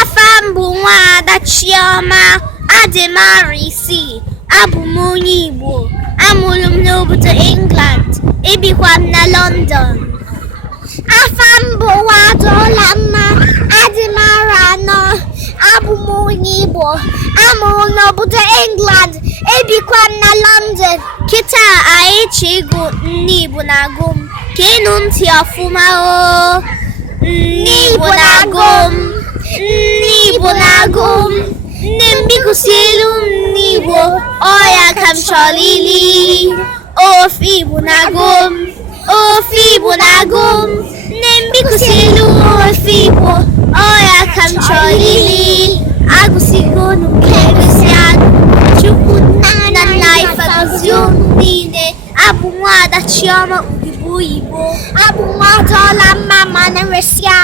Afa m bụ Nwaada Chioma Ademarisi. Abụ m onye Igbo. Amụrụ m n'obodo England. Ebikwa m na London. Afa m bụ Nwaada Ọlamma Ademarano. Abụ m onye Igbo. Amụrụ m n'obodo England. Ebikwa m na London. Kịta anyị chọ ịgụ nni Igbo na-agụ m. Ka ịnụ ntị ọfụma o. Nni Igbo na-agụ m. Nni Igbo na-agụ m. Nne m biko sielu m nni Igbo. Ọ ya ka m chọrọ ili. Ofe Igbo na-agụ m. Ofe Igbo na-agụ m. Nne m biko sielu m ofe Igbo. Ọ ya ka m chọrọ ili. Agụsigo unu nke Eresịa. Chukwu nna nna ife gọzie unu niile. Abụ Nwaada Chioma Ugigbe Oyibo. Abụ m Nwaada Ọlamma Maneresịa.